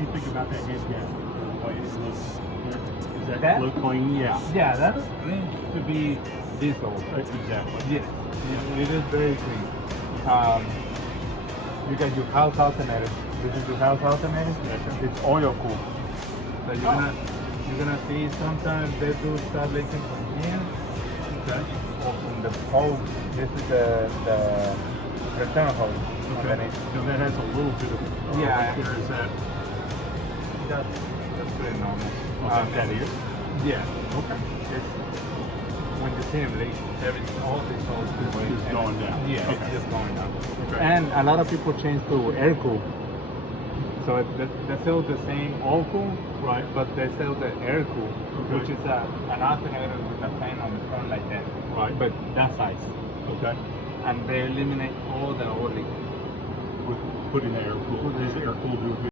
do you think about that head gasket? The way it looks? Does That? look clean? Yeah. Yeah, that's meant to be diesel. Exactly. Yes, it is very clean. You got your house alternator. This is your house alternator. Okay. It's oil cooled. So you're gonna see sometimes they do start leaking from here. Okay. Or from the hose. This is the return hose. Okay. underneath. So that has a little bit of Yeah. There is that. That's pretty normal. That is. Yeah. Okay. It's when the same leak, all this hose is It's going down. Yeah, Okay. it's just going down. Okay. And a lot of people change to air cool. So they sell the same oil cool, Right. but they sell the air cool, Okay. which is an alternator with a fan on the front like that. Right. But that size. Okay. And they eliminate all the oil leak. With putting the air cool. Does the air cool do a good